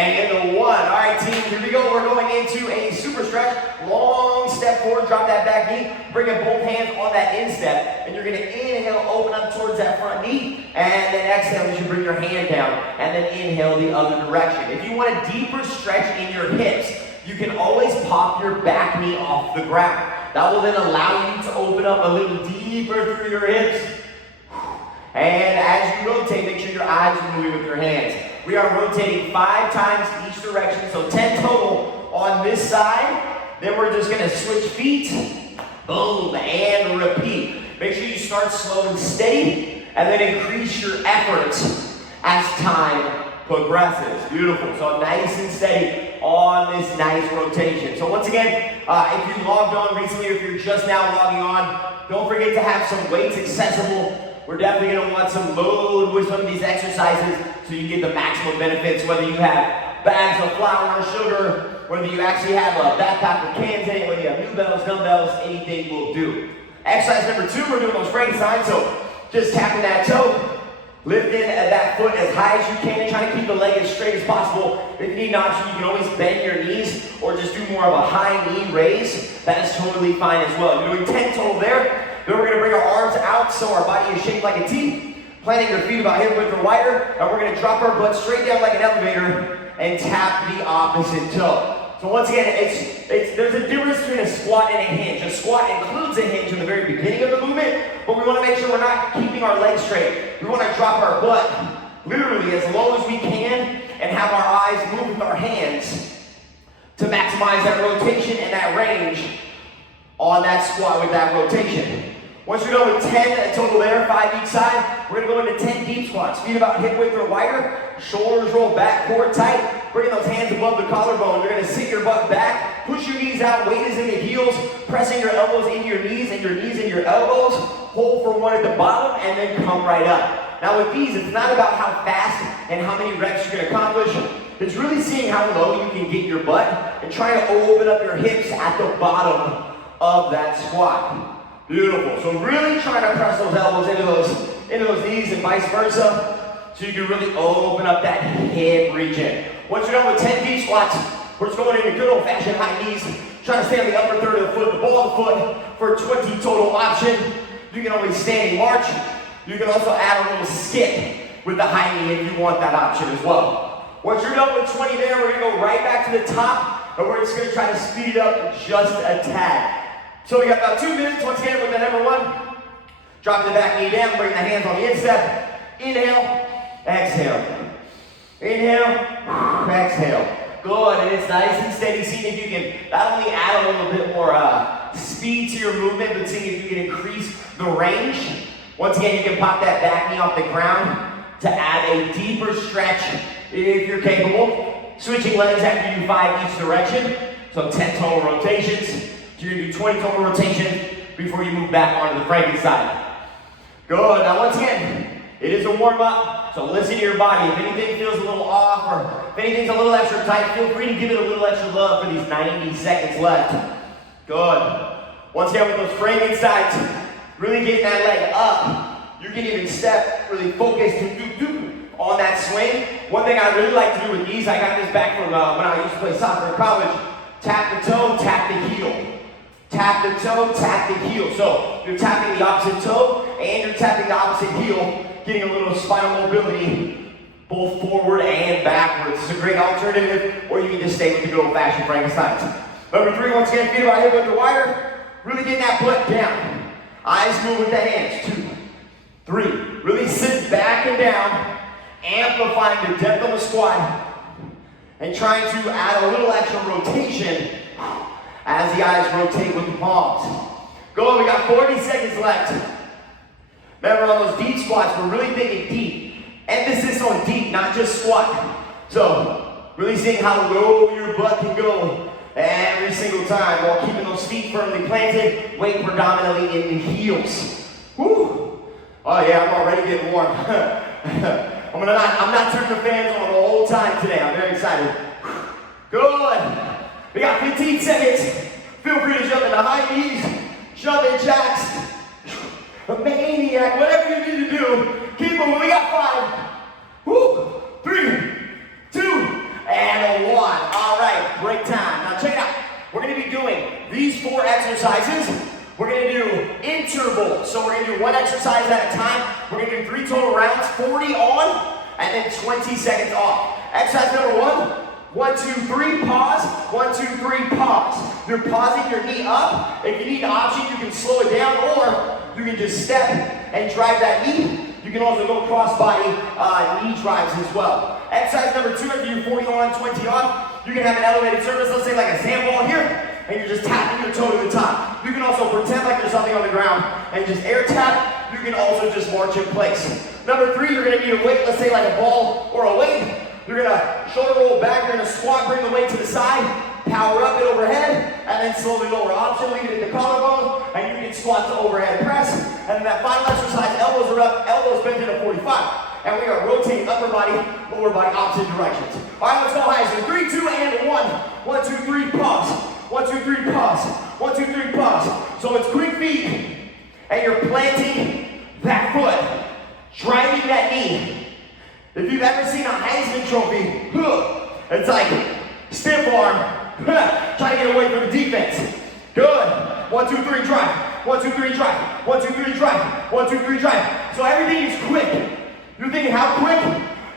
and into 1. All right, team, here we go. We're going into a super stretch. Long step forward, drop that back knee, bring in both hands on that instep, and you're gonna inhale, open up towards that front knee, and then exhale as you bring your hand down, and then inhale the other direction. If you want a deeper stretch in your hips, you can always pop your back knee off the ground. That will then allow you to open up a little deeper through your hips. And as you rotate, make sure your eyes are moving with your hands. We are rotating 5 times each direction, so 10 total on this side. Then we're just gonna switch feet, boom, and repeat. Make sure you start slow and steady, and then increase your effort as time progresses. Beautiful, so nice and steady on this nice rotation. So once again, if you logged on recently, or if you're just now logging on, don't forget to have some weights accessible. We're definitely gonna want some load with some of these exercises so you get the maximum benefits, whether you have bags of flour or sugar, whether you actually have a backpack with cans in it, whether you have new bells, dumbbells, anything will do. Exercise number 2, we're doing those Frankenstein, so just tapping that toe, lifting that foot as high as you can, trying to keep the leg as straight as possible. If you need an option, you can always bend your knees or just do more of a high knee raise. That is totally fine as well. You're doing 10 total there. Then we're gonna bring our arms out so our body is shaped like a T, planting your feet about hip width or wider, and we're gonna drop our butt straight down like an elevator and tap the opposite toe. So once again, there's a difference between a squat and a hinge. A squat includes a hinge in the very beginning of the movement, but we wanna make sure we're not keeping our legs straight. We wanna drop our butt literally as low as we can and have our eyes move with our hands to maximize that rotation and that range on that squat with that rotation. Once you're done with 10 total there, 5 each side, we're gonna go into 10 deep squats. Feet about hip width or wider, shoulders roll back, core tight, bringing those hands above the collarbone. You're gonna sit your butt back, push your knees out, weight is in the heels, pressing your elbows into your knees and your knees into your elbows, hold for 1 at the bottom, and then come right up. Now with these, it's not about how fast and how many reps you're gonna accomplish. It's really seeing how low you can get your butt and trying to open up your hips at the bottom of that squat. Beautiful. So really trying to press those elbows into those knees and vice versa, so you can really open up that hip region. Once you're done with 10 deep squats, we're just going into good old-fashioned high knees, trying to stay on the upper third of the foot, the ball of the foot for a 20 total option. You can always standing march. You can also add a little skip with the high knee if you want that option as well. Once you're done with 20 there, we're gonna go right back to the top, and we're just gonna try to speed it up just a tad. So we got about 2 minutes, once again with the number 1. Dropping the back knee down, bring the hands on the instep. Inhale, exhale. Inhale, exhale. Good, and it's nice and steady. See if you can not only add a little bit more speed to your movement, but see if you can increase the range. Once again, you can pop that back knee off the ground to add a deeper stretch if you're capable. Switching legs after you do 5 each direction. So 10 total rotations. So you're gonna do 20 total rotations before you move back onto the Frankenstein. Good, now once again, it is a warm-up, so listen to your body. If anything feels a little off or if anything's a little extra tight, feel free to give it a little extra love for these 90 seconds left. Good. Once again with those Frankensteins, really getting that leg up. You can even step, really focus on that swing. One thing I really like to do with these, I got this back from when I used to play soccer in college. Tap the toe, tap the heel. Tap the toe, tap the heel. So you're tapping the opposite toe and you're tapping the opposite heel, getting a little spinal mobility both forward and backwards. It's a great alternative, or you can just stay with the good old-fashioned Frankensteins. Number 3, once again, feet about hip width or wider. Really getting that butt down. Eyes move with the hands. 2, 3. Really sit back and down, amplifying the depth of the squat, and trying to add a little extra rotation as the eyes rotate with the palms. Go, we got 40 seconds left. Remember on those deep squats, we're really thinking deep. Emphasis on deep, not just squat. So, really seeing how low your butt can go every single time while keeping those feet firmly planted, weight predominantly in the heels. Woo! Oh yeah, I'm already getting warm. I'm not turning the fans on the whole time today. I'm very excited. Good. We got 15 seconds. Feel free to jump into high knees, jumping jacks, a maniac, whatever you need to do. Keep moving. We got 5, 3, 2, and interval. So we're gonna do one exercise at a time. We're gonna do 3 total rounds, 40 on, and then 20 seconds off. Exercise number 1. 1, 2, 3, pause. 1, 2, 3, pause. You're pausing your knee up. If you need an option, you can slow it down, or you can just step and drive that knee. You can also go cross-body knee drives as well. Exercise number 2, after you do 40 on, 20 off, you can have an elevated surface, let's say like a sandball here, and you're just tapping your toe to the top. You can also pretend like there's something on the ground and just air tap. You can also just march in place. Number 3, you're gonna need a weight, let's say like a ball or a weight. You're gonna shoulder roll back, you're gonna squat, bring the weight to the side, power up and overhead, and then slowly lower. Option, leave it in the collarbone, and you can squat to overhead press. And then that final exercise, elbows are up, elbows bent in a 45. And we are rotating upper body, lower body, opposite directions. All right, let's go high. So 3, 2, and 1. 1, 2, 3, pause. 1, 2, 3, pause. 1, 2, 3, pause. So it's quick feet, and you're planting that foot, driving that knee. If you've ever seen a Heisman Trophy, it's like stiff arm, trying to get away from the defense. Good. 1, 2, 3, drive. 1, 2, 3, drive. 1, 2, 3, drive. 1, 2, 3, drive. So everything is quick. You're thinking, how quick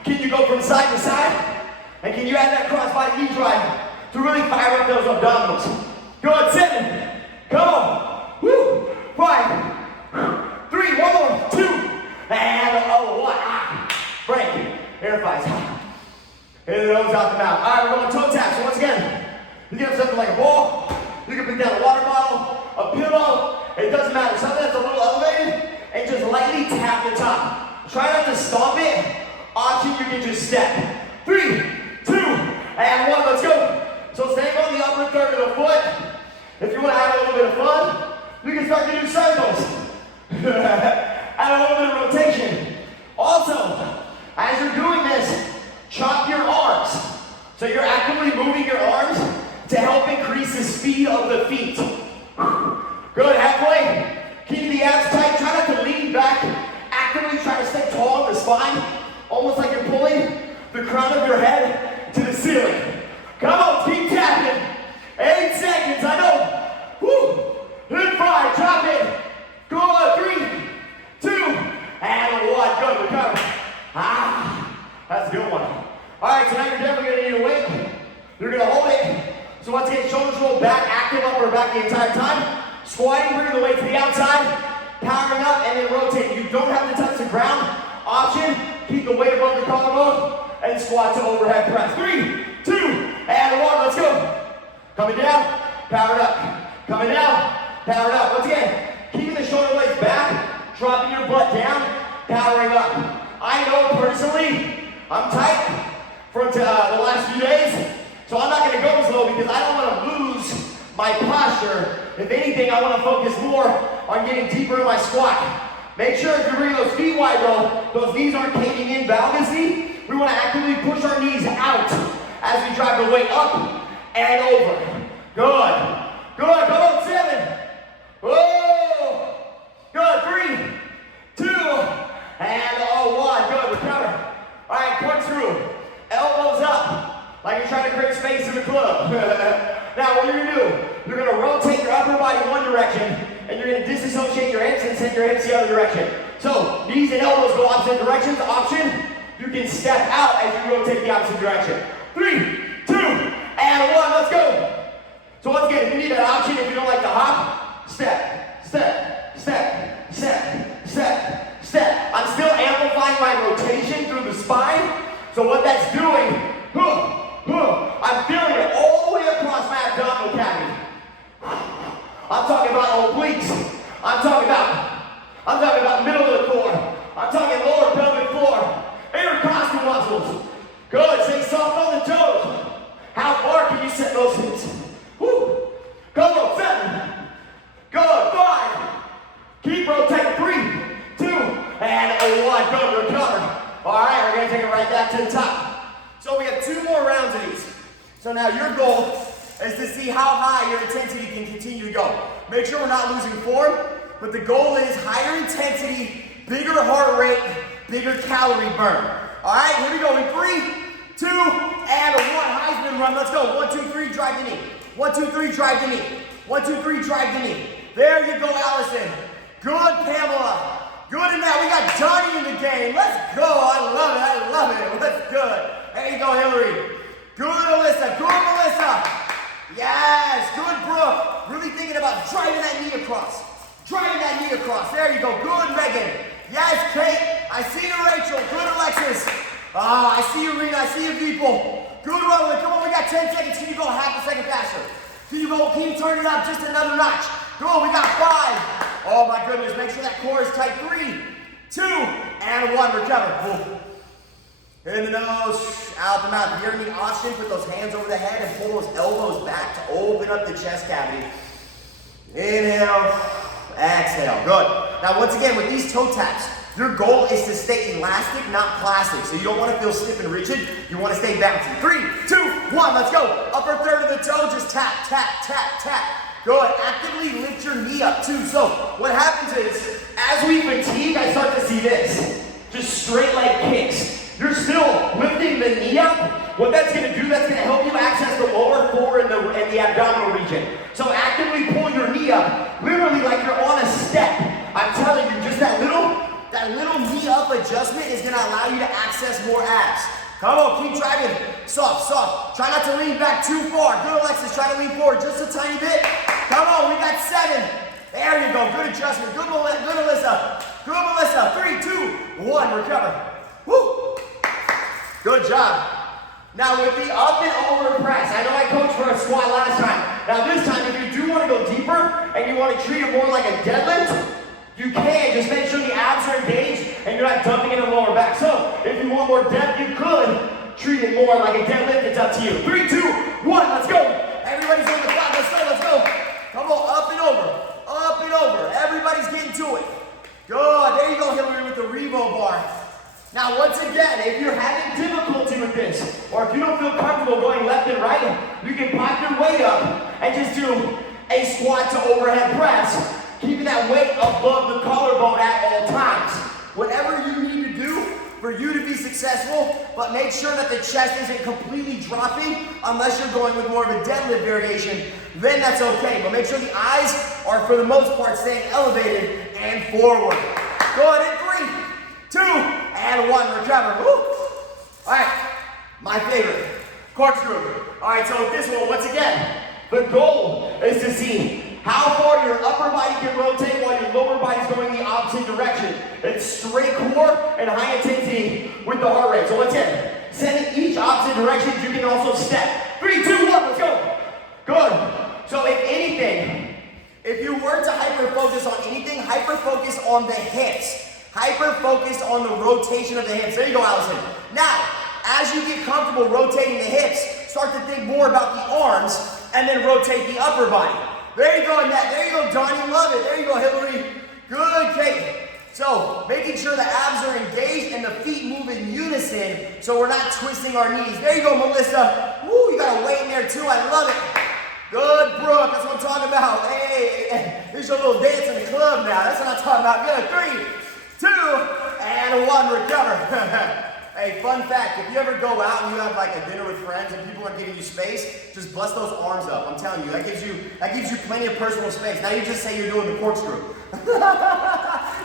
can you go from side to side? And can you add that cross-body knee drive to really fire up those abdominals? Good. 7. Come on. Woo. 5. 3. 1 more. 2. And 1. Break. Air flies. In the nose, out the mouth. All right, we're going toe tap. So once again, you get something like a ball. You can pick down a water bottle, a pillow. It doesn't matter. Something that's a little elevated, and just lightly tap the top. Try not to stomp it. Option, you can just step. 3, 2, and 1. Let's go. So staying on the upper third of the foot. If you want to add a little bit of fun, you can start to do circles. Add a little bit of rotation. Also, as you're doing this, chop your arms. So you're actively moving your arms to help increase the speed of the feet. Good, halfway. Keep the abs tight. Try not to lean back. Actively try to stay tall in the spine. Almost like you're pulling the crown of your head to the ceiling. Come on, keep tapping. 8 seconds, I know. Woo. Hit 5, drop it. Good, 3, 2, and 1. Good, recover. That's a good one. All right, so now you're definitely gonna need a weight. You're gonna hold it. So once again, shoulders roll back, active upper back the entire time. Squatting, bring the weight to the outside. Powering up and then rotating. You don't have to touch the ground. Option, keep the weight above the collarbone and squat to overhead press. 3, 2, and 1. Let's go. Coming down, powered up. Coming down, powered up. Once again, keeping the shoulder blades back, dropping your butt down, powering up. I know personally, I'm tight from the last few days, so I'm not going to go as low because I don't want to lose my posture. If anything, I want to focus more on getting deeper in my squat. Make sure if you're bringing those feet wide though, those knees aren't caving in valguously. We want to actively push our knees out as we drive the weight up and over. Good. Good. Come on, 7. Whoa. Good. 3, 2, and 1. Good. Recover. All right, corkscrew. Elbows up, like you're trying to create space in the club. Now, what you're going to do, you're going to rotate your upper body one direction, and you're going to disassociate your hips and send your hips the other direction. So, knees and elbows go opposite directions. Option, you can step out as you rotate the opposite direction. 3, 2, and 1. Let's go. So once again, if you need that option, if you don't like to hop, step, step, step, step, step, step. I'm still amplifying my rotation through the spine. So what that's doing, I'm feeling it all the way across my abdominal cavity. I'm talking about obliques. I'm talking about middle of the core. I'm talking lower pelvic floor. Intercostal muscles. Good. Stay soft on the toes. How far can you set those hips? Woo. Come on, 7. Good. 5. Keep rotating. 3, 2, and 1. Good. Recover. All right, we're going to take it right back to the top. So we have 2 more rounds of these. So now your goal is to see how high your intensity can continue to go. Make sure we're not losing form, but the goal is higher intensity, bigger heart rate, bigger calorie burn. All right, here we go. In 3, 2, and 1. Heisman run. Let's go. 1, 2, 3, drive the knee. 1, 2, 3, drive the knee. 1, 2, 3, drive the knee. There you go, Allison. Good, Pamela. Good in that. We got Johnny in the game. Let's go. I love it. I love it. That's good. There you go, Hillary. Good, Alyssa. Good, Melissa. Yes. Good, Brooke. Really thinking about driving that knee across. Driving that knee across. There you go. Good, Megan. Yes, Kate. I see you, Rachel. Good, Alexis. I see you, Rena. I see you, people. Good, Roland. Come on, we got 10 seconds. Can you go half a second faster? Can you turn it up just another notch? Go, we got 5. Oh my goodness, make sure that core is tight. 3, 2, and 1. Recover. Boom. In the nose, out the mouth. If you're in the option, put those hands over the head and pull those elbows back to open up the chest cavity. Inhale, exhale. Good. Now once again, with these toe taps, your goal is to stay elastic, not plastic. So you don't want to feel stiff and rigid. You want to stay bouncy. 3, 2, 1, let's go. Upper third of the toe, just tap, tap, tap, tap. Good. Actively lift your knee up too. So what happens is, as we fatigue, I start to see this. Just straight leg kicks. You're still lifting the knee up. What that's going to do, that's going to help you access the lower core and the abdominal region. So actively pull your knee up, literally like you're on a step. I'm telling you, just that little knee up adjustment is going to allow you to access more abs. Come on, keep driving. Soft, soft. Try not to lean back too far. Good, Alexis. Try to lean forward just a tiny bit. Come on, we got 7. There you go. Good adjustment. Good, Melissa. Good, Melissa. 3, 2, 1. Recover. Woo. Good job. Now with the up and over press, I know I coached for a squat last time. Now this time, if you do want to go deeper and you want to treat it more like a deadlift, you can. Just make sure the abs are engaged and you're not dumping in the lower back. So if you want more depth, you could treat it more like a deadlift. It's up to you. 3, 2, 1. Let's go. Everybody's on the clock. Let's go. Let's go. Come on. Up and over. Up and over. Everybody's getting to it. Good. There you go, Hillary, with the Revo bar. Now, once again, if you're having difficulty with this, or if you don't feel comfortable going left and right, you can pop your weight up and just do a squat to overhead press, keeping that weight above the collarbone at all times. Whatever you need to do for you to be successful, but make sure that the chest isn't completely dropping unless you're going with more of a deadlift variation, then that's okay. But make sure the eyes are, for the most part, staying elevated and forward. Go ahead in 3, 2, and 1. Recover. Woo. All right, my favorite, corkscrew. All right, so with this one, once again, the goal is to see how far your upper body can rotate while your lower body's going the opposite direction. It's straight core and high intensity with the heart rate. So once again, sending each opposite direction, you can also step. 3, 2, 1, let's go. Good. So if anything, if you were to hyper-focus on anything, hyper-focus on the hips. Hyper-focus on the rotation of the hips. There you go, Allison. Now, as you get comfortable rotating the hips, start to think more about the arms and then rotate the upper body. There you go, Annette. There you go, Donnie. Love it. There you go, Hillary. Good, Kate. So, making sure the abs are engaged and the feet move in unison so we're not twisting our knees. There you go, Melissa. Woo, you got a weight in there too. I love it. Good, Brooke. That's what I'm talking about. Hey, here's your little dance in the club now. That's what I'm talking about. Good. 3, 2, and 1. Recover. Hey, fun fact, if you ever go out and you have like a dinner with friends and people are giving you space, just bust those arms up. I'm telling you, that gives you plenty of personal space. Now you just say you're doing the corkscrew.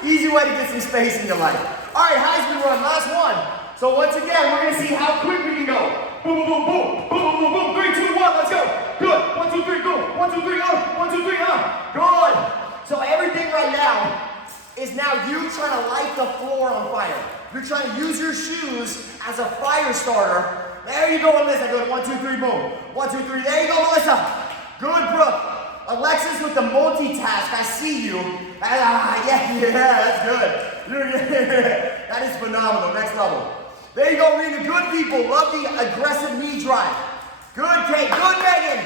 Easy way to get some space in your life. All right, Heisman run, last one. So once again, we're gonna see how quick we can go. Boom, boom, boom, boom, boom, boom, boom, 3, 2, 1, let's go. Good, 1, 2, 3, go. 1, 2, 3, up, 1, 2, 3, up. Good. So everything right now is now you trying to light the floor on fire. You're trying to use your shoes as a fire starter. There you go, Melissa. Good. 1, 2, 3, boom. 1, 2, 3. There you go, Melissa. Good, Brooke. Alexis with the multitask. I see you. Yeah, that's good. That is phenomenal. Next level. There you go, Rena. Good people. Love the aggressive knee drive. Good, Kate. Good, Megan.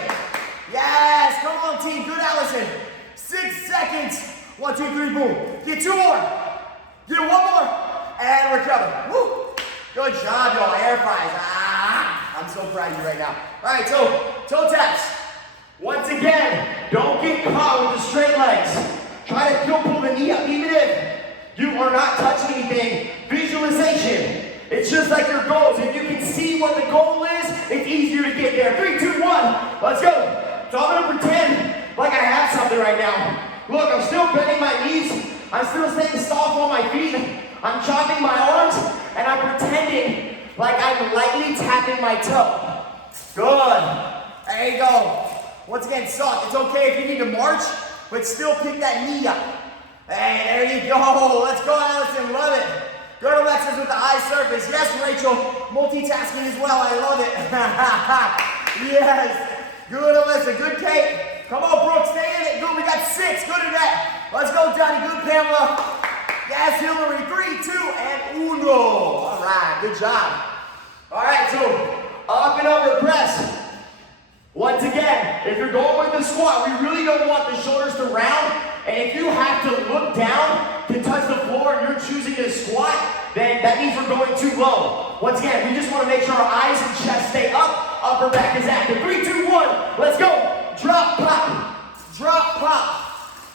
Yes. Come on, team. Good, Allison. 6 seconds. 1, 2, 3, boom. Get 2 more. Get 1 more. And recover. Woo. Good job, y'all. Air fries. I'm so proud of you right now. All right, so toe taps. Once again, don't get caught with the straight legs. Try to still pull the knee up, even if you are not touching anything. Visualization. It's just like your goals. If you can see what the goal is, it's easier to get there. 3, 2, 1. Let's go. So I'm going to pretend like I have something right now. Look, I'm still bending my knees, I'm still staying soft on my feet. I'm chopping my arms, and I'm pretending like I'm lightly tapping my toe. Good. There you go. Once again, soft. It's okay if you need to march, but still pick that knee up. Hey, there you go. Let's go, Allison. Love it. Good, Alexis, with the eye surface. Yes, Rachel. Multitasking as well. I love it. Yes. Good, Alyssa. Good, Kate. Come on, Brooke. Stay in it. Good. We got 6. Good in that. Let's go, Johnny. Good, Pamela. Yes, Hillary. 3, 2, and uno. All right. Good job. All right, so up and over press. Once again, if you're going with the squat, we really don't want the shoulders to round. And if you have to look down to touch the floor and you're choosing to squat, then that means we're going too low. Once again, we just want to make sure our eyes and chest stay up, upper back is active. 3, 2, 1, let's go. Drop, pop, drop, pop.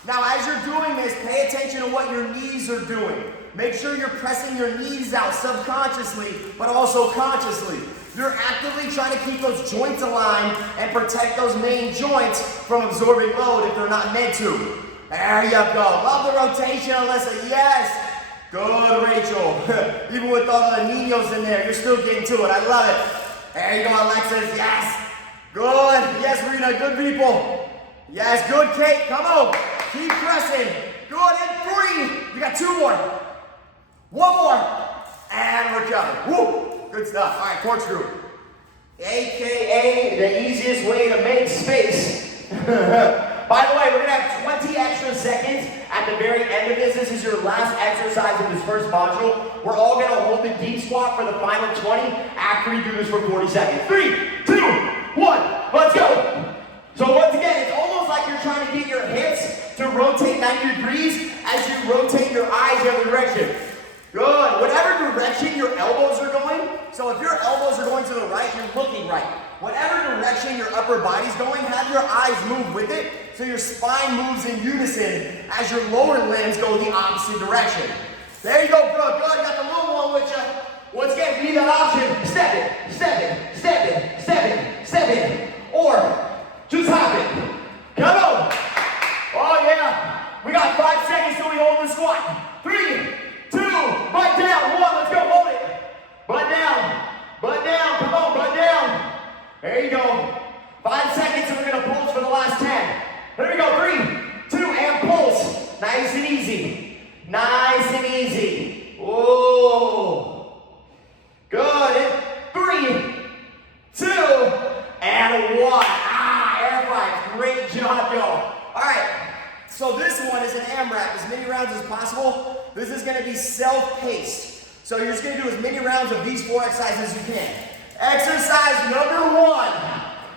Now, as you're doing this, pay attention to what your knees are doing. Make sure you're pressing your knees out subconsciously, but also consciously. You're actively trying to keep those joints aligned and protect those main joints from absorbing load if they're not meant to. There you go. Love the rotation, Alyssa. Yes. Good, Rachel. Even with all the niños in there, you're still getting to it. I love it. There you go, Alexis. Yes. Good. Yes, Rita. Good people. Yes. Good, Kate. Come on. Keep pressing. Good. And 3. You got 2 more. 1 more. And recover. Woo. Good stuff. All right, corkscrew. AKA the easiest way to make space. By the way, we're going to have 20 extra seconds at the very end of this. This is your last exercise of this first module. We're all going to hold the deep squat for the final 20 after we do this for 40 seconds. 3, 2, 1, let's go. So once again, it's almost like you're trying to get your hips to rotate 90 degrees as you rotate your eyes the other direction. Good. Whatever direction your elbows are going, so if your elbows are going to the right, you're looking right. Whatever direction your upper body's going, have your eyes move with it, so your spine moves in unison as your lower limbs go the opposite direction. There you go, bro. Good. Got the little one with you. Once again, if you need that option, step it, step it, step it, step it, step it, or just hop it. Come on. Oh, yeah. We got 5 seconds till we hold the squat. 3, 2, butt down, 1, let's go, hold it. Butt down, come on, butt down. There you go. 5 seconds and we're gonna pulse for the last 10. There we go, 3, 2, and pulse. Nice and easy. Nice and easy. Whoa. Good, and 3, 2, and 1. Air flies, great job, y'all. All right, so this one is an AMRAP, as many rounds as possible. This is gonna be self-paced. So you're just gonna do as many rounds of these 4 exercises as you can. Exercise number 1.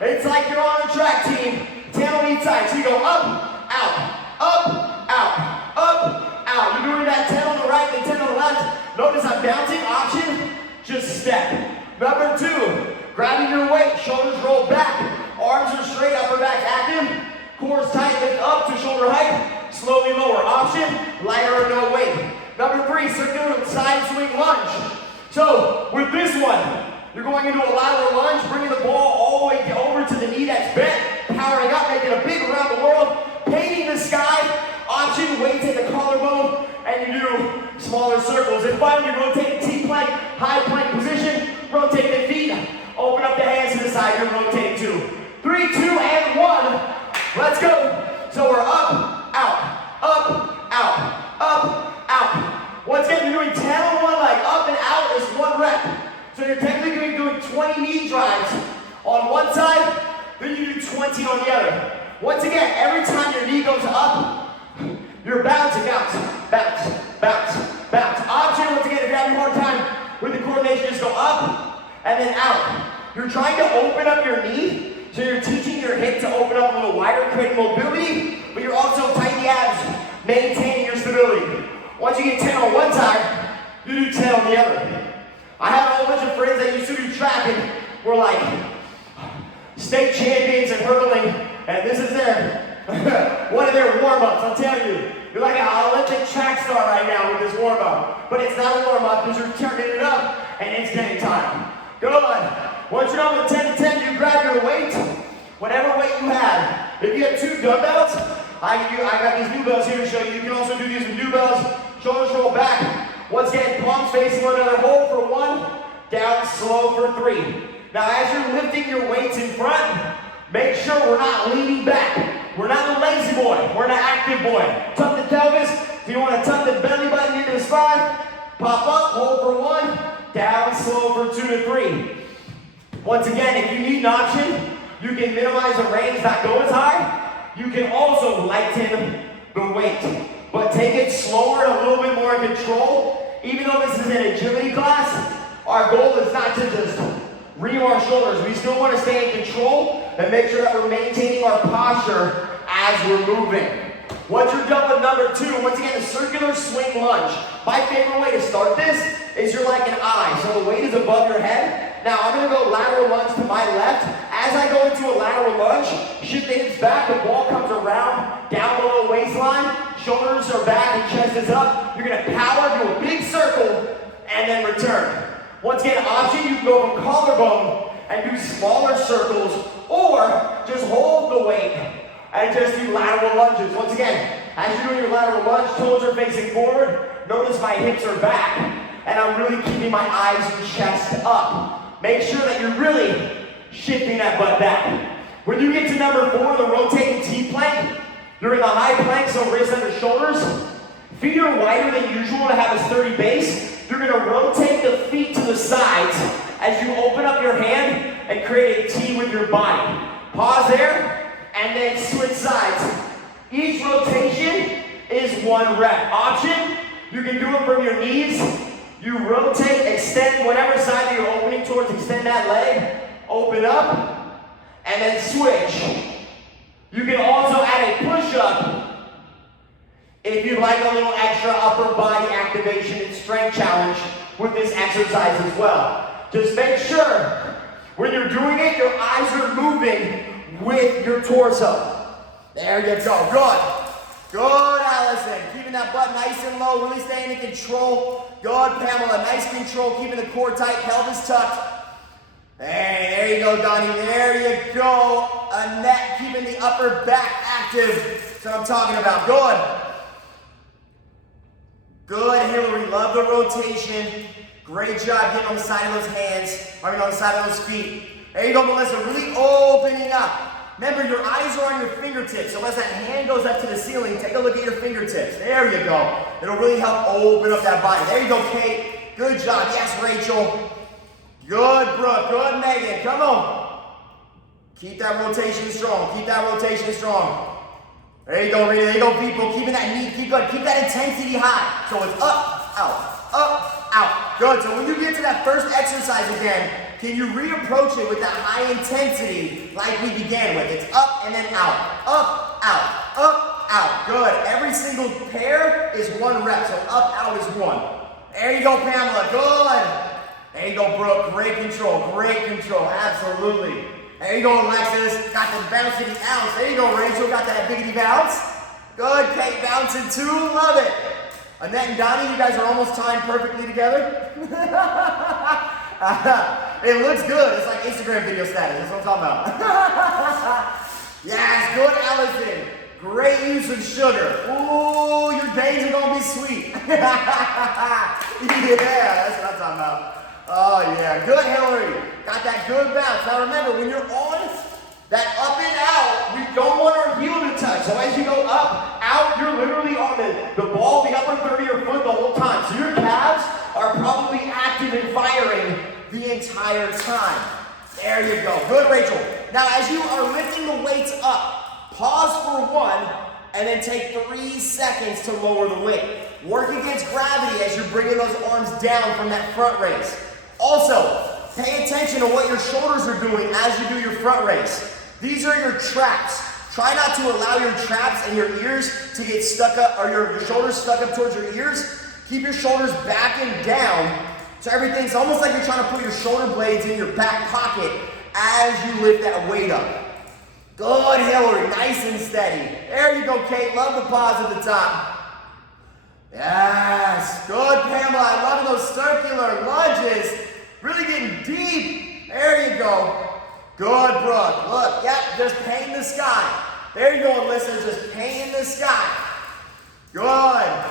It's like you're on a track team, 10 on each side. So you go up, out, up, out, up, out. You're doing that 10 on the right and 10 on the left. Notice I'm bouncing, option, just step. Number 2, grabbing your weight, shoulders roll back, arms are straight, upper back active, core is tight, lift up to shoulder height, slowly lower. Option, lighter or no weight. Number 3, circular side swing lunge. So with this one, you're going into a lateral lunge, bringing the ball all the way over to the knee that's bent, powering up, making a big around the world, painting the sky. Option, weights at the collarbone, and you do smaller circles. And finally, rotate T-plank, high plank position, rotate the feet, open up the hands to the side, you're rotating 2. 3, 2, and 1. Let's go. So we're up, out, up, out, up, out. Once again, you're doing 10 on one leg, up and out is 1 rep. So you're technically doing 20 knee drives on one side, then you do 20 on the other. Once again, every time your knee goes up, you're bouncing, bounce, bounce, bounce, bounce. Option, once again, if you're having a hard time with the coordination, just go up and then out. You're trying to open up your knee, so you're teaching your hip to open up a little wider, creating mobility, but you're also tightening the abs, maintaining your stability. Once you get 10 on one side, you do 10 on the other. I have a whole bunch of friends that used to do track and were like state champions in hurling, and this is their one of their warm-ups, I'll tell you. You're like an Olympic track star right now with this warm-up. But it's not a warm-up because you're turning it up and it's game time. Good. Once you're done with 10 to 10, you grab your weight, whatever weight you have. If you have 2 dumbbells, I got these new bells here to show you. You can also do these with new bells. Shoulders roll back. Once again, palms facing one another. Hold for 1, down slow for 3. Now as you're lifting your weights in front, make sure we're not leaning back. We're not the lazy boy. We're an active boy. Tuck the pelvis. If you want to tuck the belly button into the spine, pop up, hold for 1, down slow for 2 to 3. Once again, if you need an option, you can minimize the range, not go as high. You can also lighten the weight, but take it slower and a little bit more in control. Even though this is an agility class, our goal is not to just ream our shoulders. We still want to stay in control and make sure that we're maintaining our posture as we're moving. Once you're done with number 2, once again, a circular swing lunge. My favorite way to start this is you're like an eye. So the weight is above your head. Now I'm going to go lateral lunge to my left. As I go into a lateral lunge, shift the hips back, the ball comes around, down below the waistline, shoulders are back and chest is up. You're going to power, do a big circle, and then return. Once again, option, you can go from collarbone and do smaller circles, or just hold the weight and just do lateral lunges. Once again, as you're doing your lateral lunge, toes are facing forward. Notice my hips are back, and I'm really keeping my eyes and chest up. Make sure that you're really shifting that butt back. When you get to number 4, the rotating T-plank, you're in the high plank, so wrists under shoulders. Feet are wider than usual to have a sturdy base. You're going to rotate the feet to the sides as you open up your hand and create a T with your body. Pause there, and then switch sides. Each rotation is 1 rep. Option, you can do it from your knees. You rotate, extend whatever side that you're opening towards, extend that leg, open up, and then switch. You can also add a push-up if you'd like a little extra upper body activation and strength challenge with this exercise as well. Just make sure when you're doing it, your eyes are moving with your torso. There you go, good. Good, Allison. Keeping that butt nice and low, really staying in control. Good, Pamela. Nice control, keeping the core tight, pelvis tucked. Hey, there you go, Donnie. There you go. Annette, keeping the upper back active. That's what I'm talking about. Good. Good, Hillary. Love the rotation. Great job getting on the side of those hands. On the side of those feet. There you go, Melissa. Really opening up. Remember, your eyes are on your fingertips, so as that hand goes up to the ceiling, take a look at your fingertips. There you go. It'll really help open up that body. There you go, Kate. Good job. Yes, Rachel. Good, Brooke. Good, Megan. Come on. Keep that rotation strong. Keep that rotation strong. There you go, Rita. There you go, people. Keeping that knee. Keep going. Keep that intensity high. So it's up, out, up, out. Good. So when you get to that first exercise again, can you reapproach it with that high intensity like we began with? It's up and then out. Up, out, up, out. Good. Every single pair is 1 rep, so up, out is 1. There you go, Pamela. Good. There you go, Brooke. Great control. Great control. Absolutely. There you go, Alexis. Got the bouncing ounce. There you go, Rachel. Got that biggity bounce. Good. Kate bouncing too. Love it. Annette and Donnie, you guys are almost timed perfectly together. It looks good. It's like Instagram video status. That's what I'm talking about. Yes, good, Allison. Great use of sugar. Ooh, your days are going to be sweet. Yeah, that's what I'm talking about. Oh, yeah. Good, Hillary. Got that good bounce. Now, remember, when you're on that up and out, we don't want our heel to touch. So as you go up, out, you're literally on the ball, the upper third of your foot the whole time. So your calves are probably active and firing the entire time. There you go. Good, Rachel. Now, as you are lifting the weights up, pause for 1, and then take 3 seconds to lower the weight. Work against gravity as you're bringing those arms down from that front raise. Also, pay attention to what your shoulders are doing as you do your front raise. These are your traps. Try not to allow your traps and your ears to get stuck up, or your shoulders stuck up towards your ears. Keep your shoulders back and down. So everything's almost like you're trying to put your shoulder blades in your back pocket as you lift that weight up. Good, Hillary. Nice and steady. There you go, Kate. Love the pause at the top. Yes. Good, Pamela. I love those circular lunges. Really getting deep. There you go. Good, Brooke. Look, yep, just paint the sky. There you go, Alyssa, just painting the sky. Good.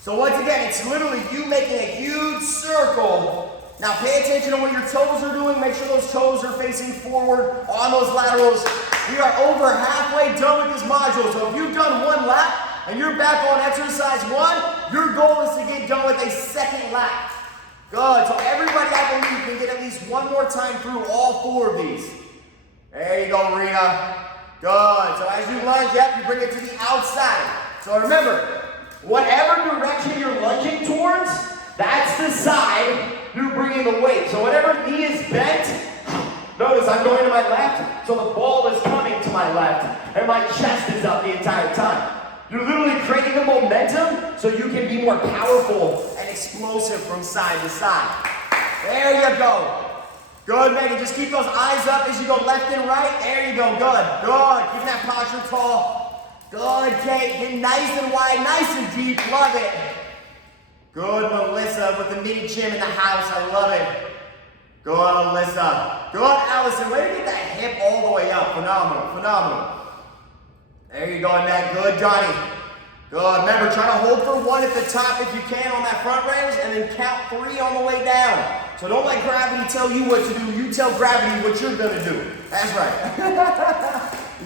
So once again, it's literally you making a huge circle. Now pay attention to what your toes are doing. Make sure those toes are facing forward on those laterals. We are over halfway done with this module. So if you've done one lap and you're back on exercise 1, your goal is to get done with a second lap. Good. So everybody, I believe, can get at least one more time through all 4 of these. There you go, Rena. Good. So as you lunge, you bring it to the outside. So remember, whatever direction you're lunging towards, that's the side you're bringing the weight. So whatever knee is bent, notice I'm going to my left, so the ball is coming to my left, and my chest is up the entire time. You're literally creating the momentum so you can be more powerful and explosive from side to side. There you go. Good, Megan. Just keep those eyes up as you go left and right. There you go. Good. Good. Keep that posture tall. Good, Kate. Get nice and wide, nice and deep. Love it. Good, Melissa, with the mini gym in the house. I love it. Good, Alyssa. Good, Allison. Way to get that hip all the way up. Phenomenal. Phenomenal. There you go, Annette. Good, Donnie. Good. Remember, try to hold for 1 at the top if you can on that front raise, and then count 3 on the way down. So don't let gravity tell you what to do. You tell gravity what you're going to do. That's right.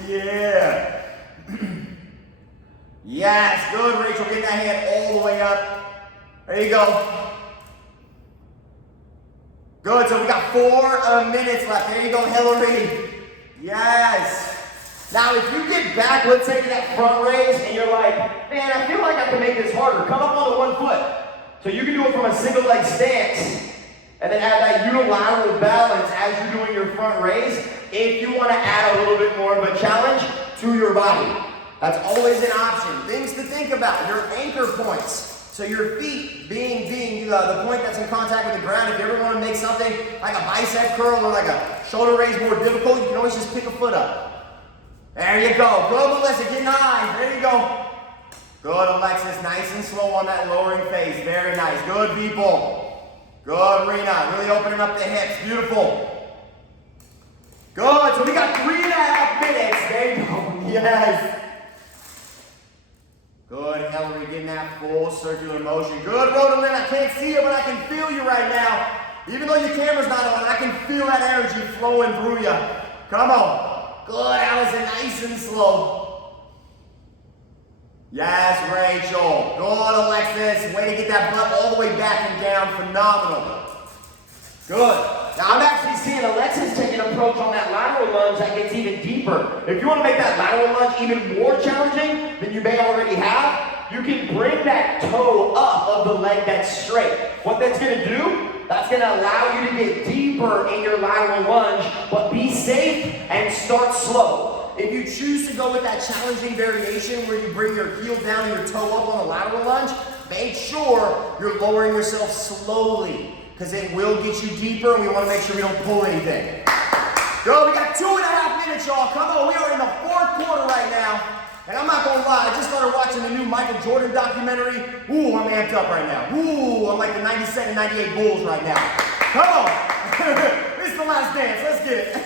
Yeah. Yes. Good, Rachel. Get that hand all the way up. There you go. Good. So we got 4 minutes left. There you go, Hillary. Yes. Now, if you get back, let's say to that front raise, and you're like, man, I feel like I can make this harder. Come up on the 1 foot. So you can do it from a single leg stance, and then add that unilateral balance as you're doing your front raise, if you want to add a little bit more of a challenge to your body. That's always an option. Things to think about, your anchor points. So your feet being the point that's in contact with the ground. If you ever want to make something like a bicep curl or like a shoulder raise more difficult, you can always just pick a foot up. There you go. Good, Melissa. Getting high. There you go. Good, Alexis. Nice and slow on that lowering phase. Very nice. Good, people. Good, Rena. Really opening up the hips. Beautiful. Good. So we got 3.5 minutes. There you go. Yes. Good, Hillary. Getting that full circular motion. Good, Rodolyn. I can't see you, but I can feel you right now. Even though your camera's not on, I can feel that energy flowing through you. Come on. Good, Allison, nice and slow. Yes, Rachel. Good, Alexis. Way to get that butt all the way back and down. Phenomenal. Good. Now, I'm actually seeing Alexis take an approach on that lateral lunge that gets even deeper. If you want to make that lateral lunge even more challenging than you may already have, you can bring that toe up of the leg that's straight. What that's going to do, that's going to allow you to get deeper in your lateral lunge, but be safe and start slow. If you choose to go with that challenging variation where you bring your heel down and your toe up on the lateral lunge, make sure you're lowering yourself slowly, because it will get you deeper, and we want to make sure we don't pull anything. Go, we got 2.5 minutes, y'all. Come on, we are in the 4th quarter right now. And I'm not gonna lie, I just started watching the new Michael Jordan documentary. Ooh, I'm amped up right now. Ooh, I'm like the 97, 98 Bulls right now. Come on. This is the last dance. Let's get it.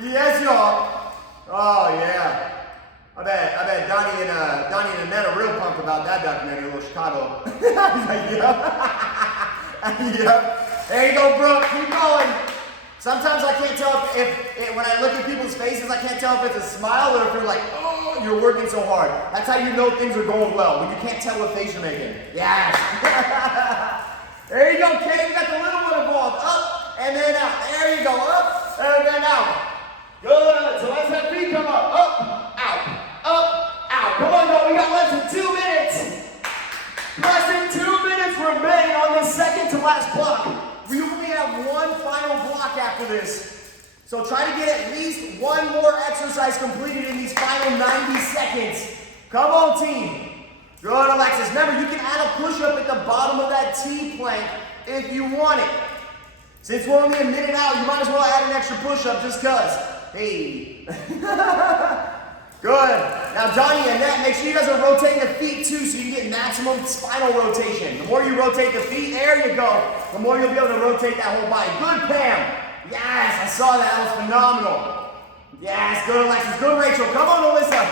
Yes, y'all. Oh, yeah. I bet Donnie and Annette are real pumped about that documentary, little Chicago. He's like, yep. Yep. There you go, Brooke. Keep going. Sometimes I can't tell if when I look at people's faces, I can't tell if it's a smile or if they're like, oh, you're working so hard. That's how you know things are going well, when you can't tell what face you're making. Yes. There you go, Kate. You got the little one involved. Up and then out. There you go. Up and then out. Good. So let's have feet come up. Up, out, up, out. Come on, y'all. We got less than 2 minutes. Less than 2 minutes remain on this second to last block. We only have one final block after this. So try to get at least one more exercise completed in these final 90 seconds. Come on, team. Good, Alexis. Remember, you can add a push-up at the bottom of that T-plank if you want it. Since we're only a minute out, you might as well add an extra push-up just because. Hey. Good. Now, Donnie and Annette, make sure you guys are rotating the feet too so you can get maximum spinal rotation. The more you rotate the feet, there you go, the more you'll be able to rotate that whole body. Good, Pam. Yes, I saw that. That was phenomenal. Yes, good Alexis, good Rachel. Come on, Alyssa.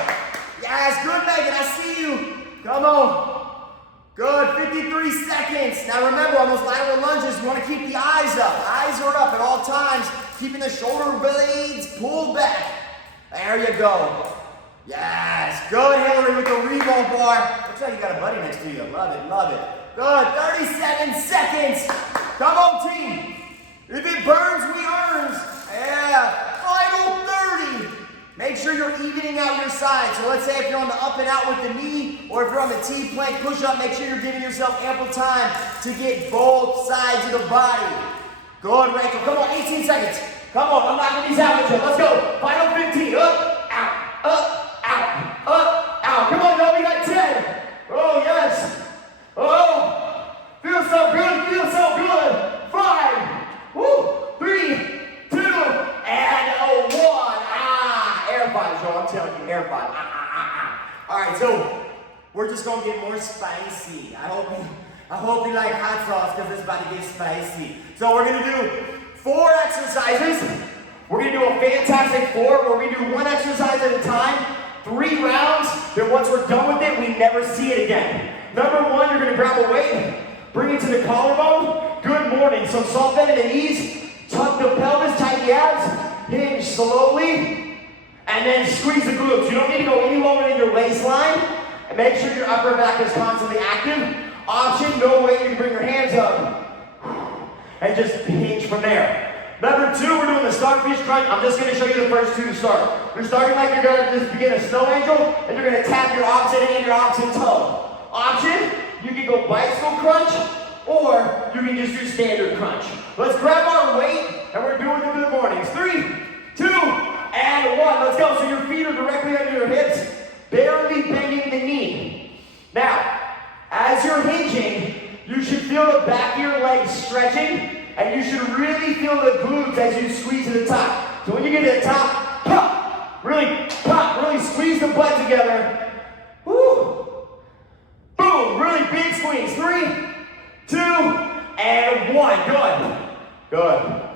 Yes, good Megan, I see you. Come on. Good, 53 seconds. Now remember, on those lateral lunges, you want to keep the eyes up. Eyes are up at all times, keeping the shoulder blades pulled back. There you go. Yes, good, Hillary, with the revolve bar. Looks like you got a buddy next to you. Love it, love it. Good, 37 seconds. Come on, team. If it burns, we earns. Yeah, final 30. Make sure you're evening out your sides. So let's say if you're on the up and out with the knee, or if you're on the T-plank push-up, make sure you're giving yourself ample time to get both sides of the body. Good, Rachel. Come on, 18 seconds. Come on, I'm knocking these out with you. Let's go. Final 15. Up, out, up, out, up, out. Come on, y'all. We got 10. Oh, yes. Oh, feels so good. Feels so good. 5, woo, 3, 2, and a 1. Air vibes, y'all. I'm telling you, air vibe. All right, so we're just gonna get more spicy. I hope you like hot sauce because it's about to get spicy. So we're gonna do 4 exercises. We're gonna do a fantastic 4 where we do 1 exercise at a time, 3 rounds. Then once we're done with it, we never see it again. Number 1, you're gonna grab a weight, bring it to the collarbone. Good morning. So soft bend in the knees, tuck the pelvis, tighten the abs, hinge slowly. And then squeeze the glutes. You don't need to go any lower than your waistline. And make sure your upper back is constantly active. Option, no weight, you can bring your hands up. And just hinge from there. Number 2, we're doing the starfish crunch. I'm just going to show you the first 2 to start. You're starting like you're going to just begin a snow angel, and you're going to tap your opposite hand and your opposite toe. Option, you can go bicycle crunch, or you can just do standard crunch. Let's grab our weight, and we're doing the good mornings. 3, 2, and 1, let's go. So your feet are directly under your hips, barely bending the knee. Now, as you're hinging, you should feel the back of your legs stretching, and you should really feel the glutes as you squeeze to the top. So when you get to the top, pop, really squeeze the butt together. Woo. Boom, really big squeeze. 3, 2, and 1. Good. Good.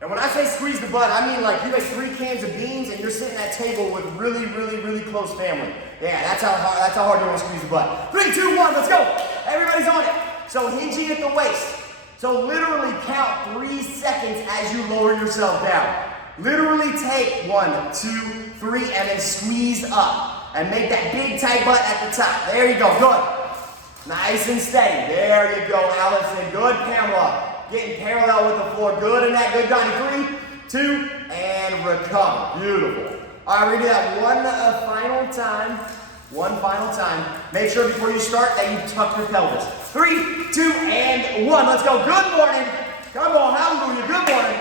And when I say squeeze the butt, I mean like you make 3 cans of beans and you're sitting at table with really, really, really close family. Yeah, that's how hard you want to squeeze the butt. 3, 2, 1, let's go. Everybody's on it. So hinging at the waist. So literally count 3 seconds as you lower yourself down. Literally take 1, 2, 3, and then squeeze up. And make that big tight butt at the top. There you go, good. Nice and steady. There you go, Allison. Good, Pamela. Getting parallel with the floor. Good in that. Good, Donnie. 3, 2, and recover. Beautiful. All right, we're going to do that one final time. Make sure before you start that you tuck your pelvis. 3, 2, and 1. Let's go. Good morning. Come on, hallelujah. Good morning.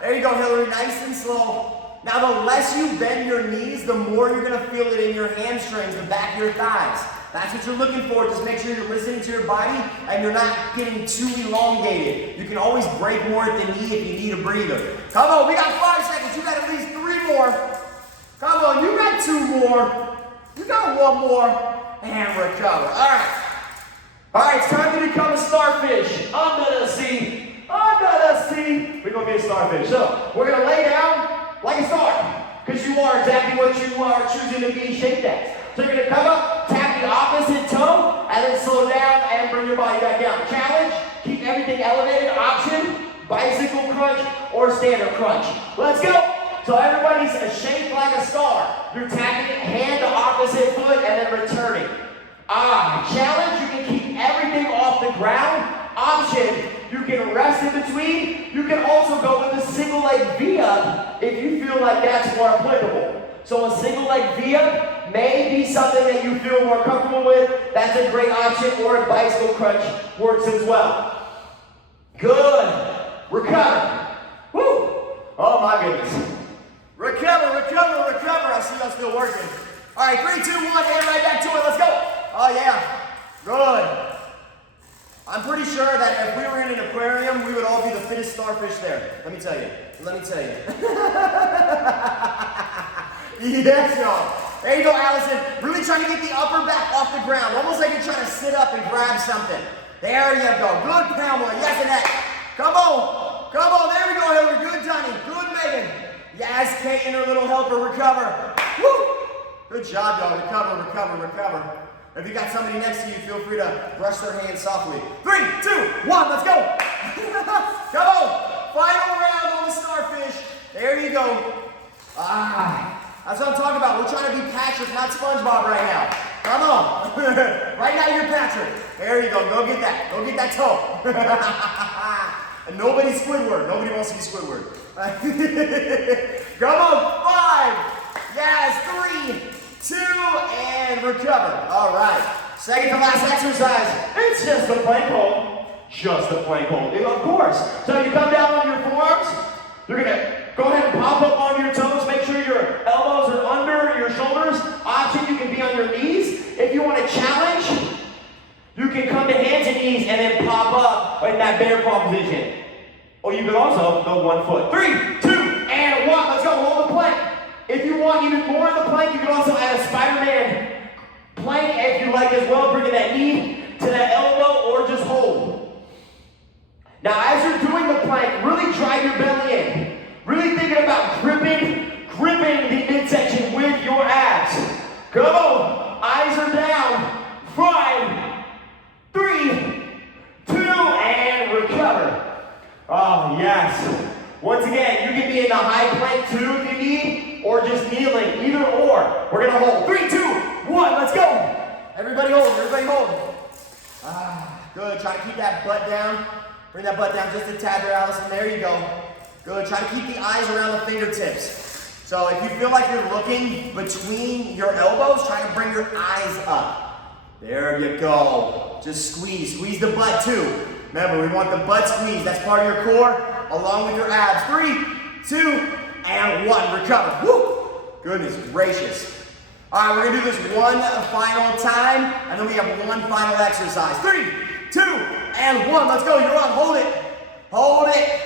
There you go, Hillary. Nice and slow. Now, the less you bend your knees, the more you're going to feel it in your hamstrings, the back of your thighs. That's what you're looking for. Just make sure you're listening to your body and you're not getting too elongated. You can always break more at the knee if you need a breather. Come on, we got 5 seconds. You got at least 3 more. Come on, you got 2 more. You got 1 more. And recover. All right. All right, it's time to become a starfish. Under the sea. Under the sea. We're going to be a starfish. So we're going to lay down like a star. Because you are exactly what you are choosing to be shaped as. So you're going to come up, tap the opposite toe, and then slow down and bring your body back down. Challenge, keep everything elevated. Option, bicycle crunch or standard crunch. Let's go. So everybody's shaped like a star. You're tapping hand to opposite foot and then returning. Challenge, you can keep everything off the ground. Option, you can rest in between. You can also go with a single leg V-up if you feel like that's more applicable. So a single leg V-up may be something that you feel more comfortable with. That's a great option, or a bicycle crunch works as well. Good. Recover. Woo. Oh my goodness. Recover, recover, recover. I see y'all still working. All right, 3, 2, 1, and right back to it. Let's go. Oh yeah. Good. I'm pretty sure that if we were in an aquarium, we would all be the fittest starfish there. Let me tell you. Let me tell you. Yes, y'all. There you go, Allison. Really trying to get the upper back off the ground. Almost like you're trying to sit up and grab something. There you go. Good, Pamela. Yes, and that. Come on. Come on. There we go, Hillary. Good, Johnny. Good, Megan. Yes, Kate and her little helper. Recover. Woo! Good job, y'all. Recover, recover, recover. If you got somebody next to you, feel free to brush their hands softly. 3, 2, 1, let's go. Come on. Final round on the starfish. There you go. That's what I'm talking about. We're trying to be Patrick, not SpongeBob right now. Come on. Right now you're Patrick. There you go. Go get that. Go get that toe. And nobody's Squidward. Nobody wants to be Squidward. Come on. 5. Yes. 3, 2, and recover. All right. Second to last exercise. It's just a plank hold. Just a plank hold. Of course. So you come down on your forearms. You're going to go ahead and pop up on your toes. Make sure your elbows are under your shoulders. Option, you can be on your knees. If you want to challenge, you can come to hands and knees and then pop up in that bear paw position. Or you can also go 1 foot. 3, 2, and 1. Let's go. Hold the plank. If you want even more of the plank, you can also add a Spider-Man plank if you like as well. Bringing that knee to that elbow or just hold. Now, as you're doing the plank, really drive your belly in. Really thinking about gripping the midsection with your abs. Come on. Eyes are down. 5, 3, 2, and recover. Oh, yes. Once again, you can be in the high plank too if you need, or just kneeling, either or. We're gonna hold. 3, 2, 1, let's go. Everybody hold, everybody hold. Good, try to keep that butt down. Bring that butt down just a tad there, Allison. There you go. Good, try to keep the eyes around the fingertips. So if you feel like you're looking between your elbows, try to bring your eyes up. There you go. Just squeeze the butt too. Remember, we want the butt squeeze. That's part of your core, along with your abs. 3, 2, and 1. Recover. Woo! Goodness gracious. All right, we're gonna do this one final time, and then we have one final exercise. 3, 2, and 1. Let's go. You're on. Hold it. Hold it.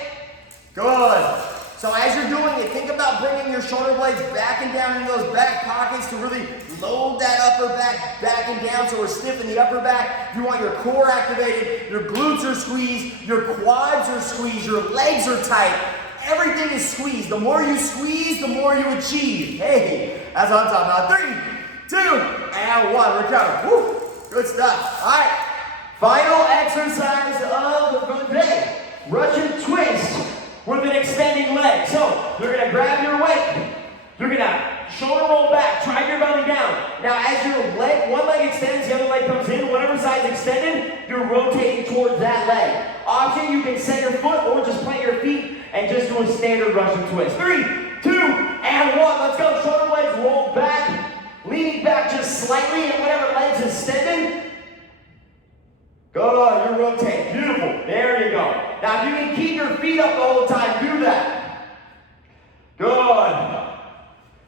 Good. So as you're doing it, think about bringing your shoulder blades back and down into those back pockets to really load that upper back and down so we're stiff in the upper back. You want your core activated, your glutes are squeezed, your quads are squeezed, your legs are tight. Everything is squeezed. The more you squeeze, the more you achieve. Hey, that's what I'm talking about. 3, 2, and 1. Recover. Woo. Good stuff. All right. Final exercise of the day. Russian twist with an extending leg. So you're gonna grab your weight. You're gonna shoulder roll back, drive your belly down. Now as your one leg extends, the other leg comes in. Whatever side's extended, you're rotating towards that leg. Option, you can set your foot or just plant your feet and just do a standard Russian twist. 3, 2, and 1. Let's go. Shoulder blades roll back, leaning back just slightly, and whatever leg's extended. Good, you're rotating. Beautiful. There you go. Now, if you can keep your feet up the whole time, do that. Good.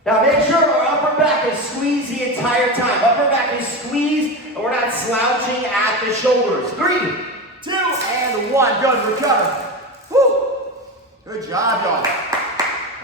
Now, make sure our upper back is squeezed the entire time. Upper back is squeezed, and we're not slouching at the shoulders. 3, 2, and 1. Good. Recover. Woo. Good job, y'all.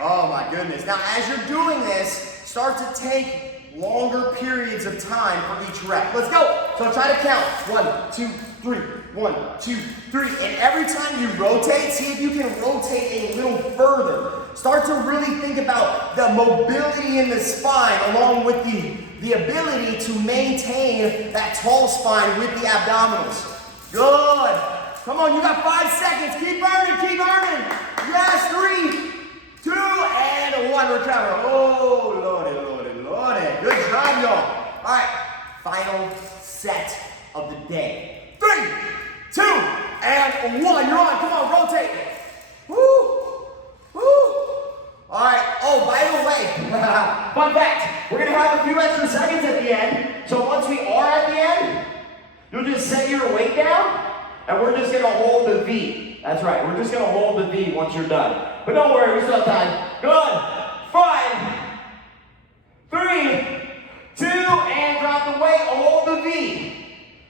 Oh, my goodness. Now, as you're doing this, start to take longer periods of time for each rep. Let's go. So try to count. 1, 2, 3. 1, 2, 3. And every time you rotate, see if you can rotate a little further. Start to really think about the mobility in the spine along with the ability to maintain that tall spine with the abdominals. Good. Come on, you got 5 seconds. Keep burning, keep burning. Yes, 3, 2, and 1. Recover. Oh, Lordy, Lordy, Lordy. Good job, y'all. All right, final set of the day. 3, 2, and 1. You're on. Come on, rotate. Woo. Woo. All right. Oh, by the way, fun fact, we're going to have a few extra seconds at the end. So once we are at the end, you'll just set your weight down, and we're just going to hold the V. That's right. We're just going to hold the V once you're done. But don't worry, we still have time. Good. 5, 3, 2, and drop the weight. Hold the V.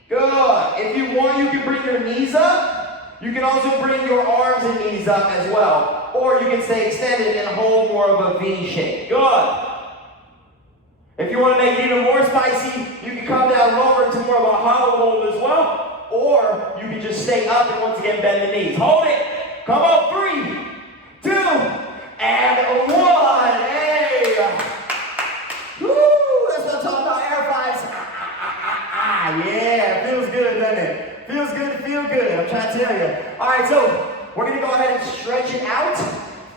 Good. If you want, you can bring your knees up. You can also bring your arms and knees up as well. Or you can stay extended and hold more of a V shape. Good. If you want to make it even more spicy, you can come down lower into more of a hollow hold as well. Or you can just stay up and once again bend the knees. Hold it. Come on. 3, 2, and 1. out.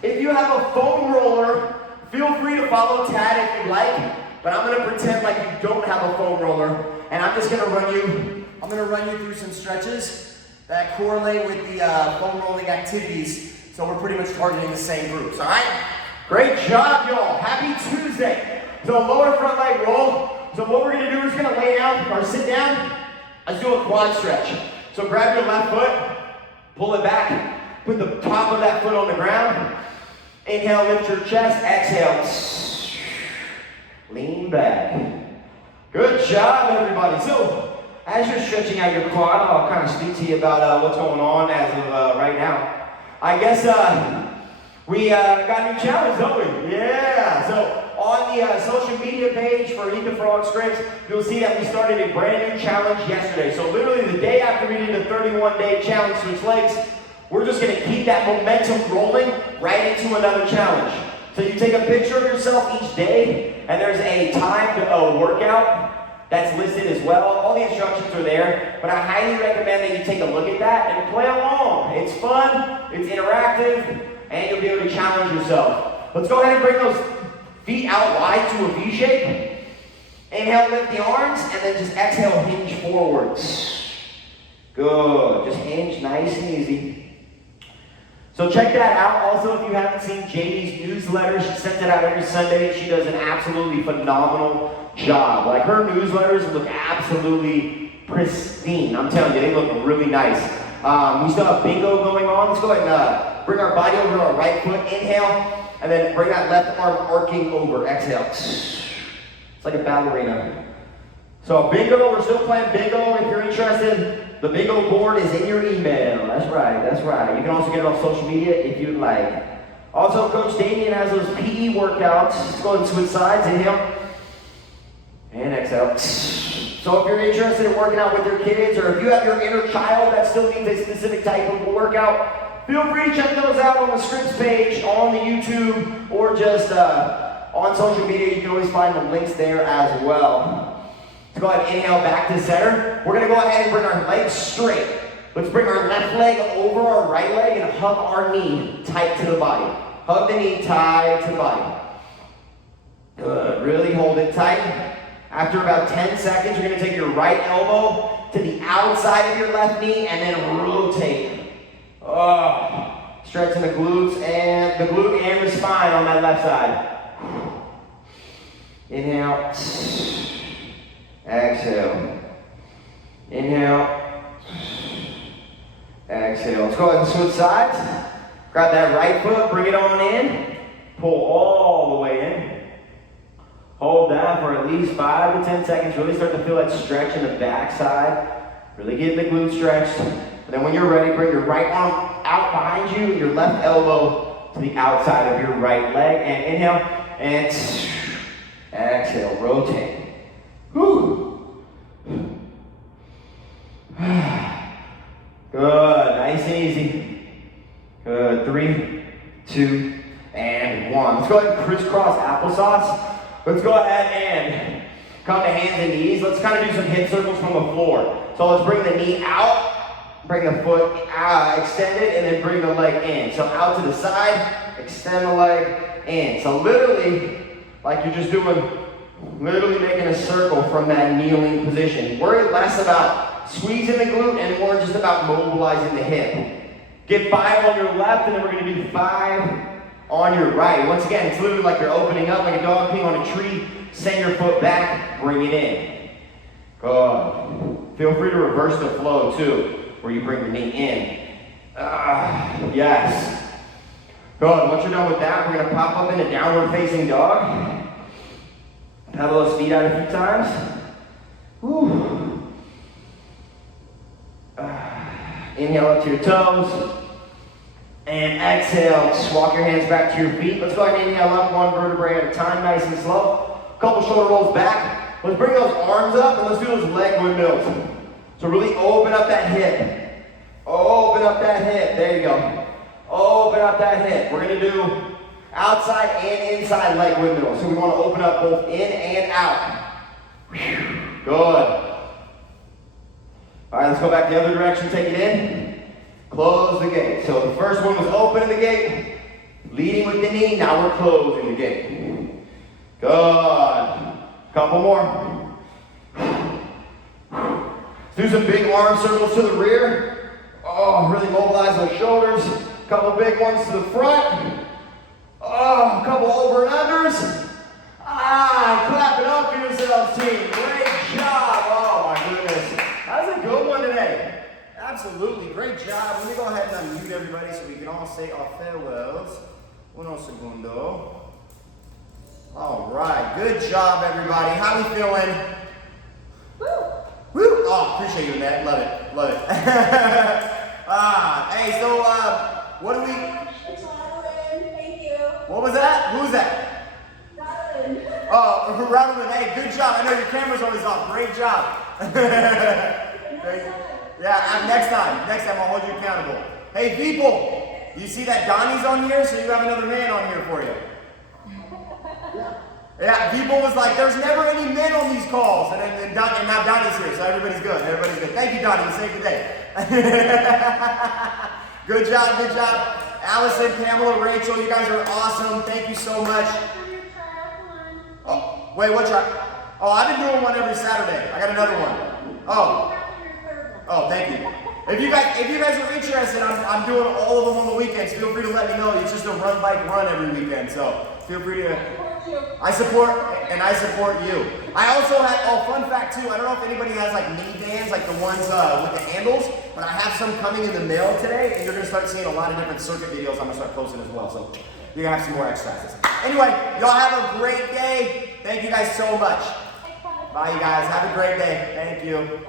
If you have a foam roller, feel free to follow Tad if you'd like, but I'm gonna pretend like you don't have a foam roller, and I'm just gonna run you through some stretches that correlate with the foam rolling activities, so we're pretty much targeting the same groups, all right? Great job, y'all. Happy Tuesday. So lower front leg roll. So what we're gonna do is gonna lay down or sit down. Let's do a quad stretch. So grab your left foot, pull it back, put the top of that foot on the ground. Inhale, lift your chest, exhale. Lean back. Good job, everybody. So as you're stretching out your quad, I'll kind of speak to you about what's going on as of right now. I guess we got a new challenge, don't we? Yeah. So on the social media page for Eat the Frog Scripts, you'll see that we started a brand new challenge yesterday. So literally the day after we did the 31-day challenge, switch legs, we're just going to keep that momentum rolling right into another challenge. So you take a picture of yourself each day, and there's a timed workout that's listed as well. All the instructions are there, but I highly recommend that you take a look at that and play along. It's fun, it's interactive, and you'll be able to challenge yourself. Let's go ahead and bring those feet out wide to a V shape. Inhale, lift the arms, and then just exhale, hinge forwards. Good, just hinge nice and easy. So check that out. Also, if you haven't seen Jamie's newsletter, she sends it out every Sunday. She does an absolutely phenomenal job. Like, her newsletters look absolutely pristine. I'm telling you, they look really nice. We still have bingo going on. Let's go ahead and bring our body over to our right foot. Inhale, and then bring that left arm arcing over. Exhale. It's like a ballerina. So bingo, we're still playing bingo. If you're interested, the bingo board is in your email. That's right, that's right. You can also get it on social media if you'd like. Also, Coach Damien has those PE workouts. Let's go ahead and switch sides. Inhale. And exhale. So if you're interested in working out with your kids, or if you have your inner child that still needs a specific type of workout, feel free to check those out on the Scripts page, on the YouTube, or just on social media. You can always find the links there as well. Let's go ahead and inhale back to center. We're going to go ahead and bring our legs straight. Let's bring our left leg over our right leg and hug our knee tight to the body. Hug the knee tight to the body. Good. Really hold it tight. After about 10 seconds, you're going to take your right elbow to the outside of your left knee and then rotate. Stretching the glutes and the glute and the spine on that left side. Inhale. Exhale. Inhale. Exhale. Let's go ahead and switch sides. Grab that right foot, bring it on in. Pull all the way in. Hold down for at least 5 to 10 seconds. Really start to feel that stretch in the back side. Really get the glute stretched. And then when you're ready, bring your right arm out behind you, your left elbow to the outside of your right leg. And inhale. And exhale. Rotate. Whew. Good, nice and easy. Good, 3, 2, and 1. Let's go ahead and crisscross applesauce. Let's go ahead and come to hands and knees. Let's kind of do some hip circles from the floor. So let's bring the knee out, bring the foot out, extend it, and then bring the leg in. So out to the side, extend the leg in. So literally, like you're just doing, literally making a circle from that kneeling position. Worry less about squeezing the glute and more just about mobilizing the hip. Get 5 on your left, and then we're going to do 5 on your right. Once again, it's literally like you're opening up like a dog peeing on a tree. Send your foot back, bring it in. Good. Feel free to reverse the flow too, where you bring your knee in. Yes. Good. Once you're done with that, we're going to pop up into downward facing dog. Pedal those feet out a few times. Whew. Inhale up to your toes. And exhale. Just walk your hands back to your feet. Let's go ahead and inhale up 1 vertebrae at a time, nice and slow. Couple shoulder rolls back. Let's bring those arms up and let's do those leg windmills. So really open up that hip. Open up that hip. There you go. Open up that hip. We're going to do outside and inside leg windmills. So we want to open up both in and out. Good. All right, let's go back the other direction. Take it in. close the gate. So the first one was opening the gate, leading with the knee, now we're closing the gate. Good. Couple more. Do some big arm circles to the rear. Oh, really mobilize those shoulders. Couple big ones to the front. Oh, a couple over and unders. Clap it up for yourselves, team. Great job. Oh my goodness. That was a good one today. Absolutely, great job. Let me go ahead and unmute everybody so we can all say our farewells. Uno segundo. All right, good job, everybody. How we feeling? Woo! Woo! Oh, appreciate you, Annette. Love it, love it. Hey, so what do we? Thank you. What was that? Who's that? Oh, Robin, hey, good job. I know your camera's always off. Great job. Yeah, next time I'll hold you accountable. Hey, people, you see that Donnie's on here? So you have another man on here for you. Yeah, people was like, there's never any men on these calls. And now Donnie's here, so everybody's good. Everybody's good. Thank you, Donnie. You saved the day. Good job, good job. Allison, Pamela, Rachel, you guys are awesome. Thank you so much. Oh, wait, what triathlon? Oh, I've been doing one every Saturday. I got another one. Oh, thank you. If you guys are interested, I'm doing all of them on the weekends. Feel free to let me know. It's just a run, bike, run every weekend. So feel free to. I support you. I also had, fun fact too, I don't know if anybody has like mini vans, like the ones with the handles, but I have some coming in the mail today, and you're going to start seeing a lot of different circuit videos I'm going to start posting as well. So you're going to have some more exercises. Anyway, y'all have a great day. Thank you guys so much. Bye, you guys. Have a great day. Thank you.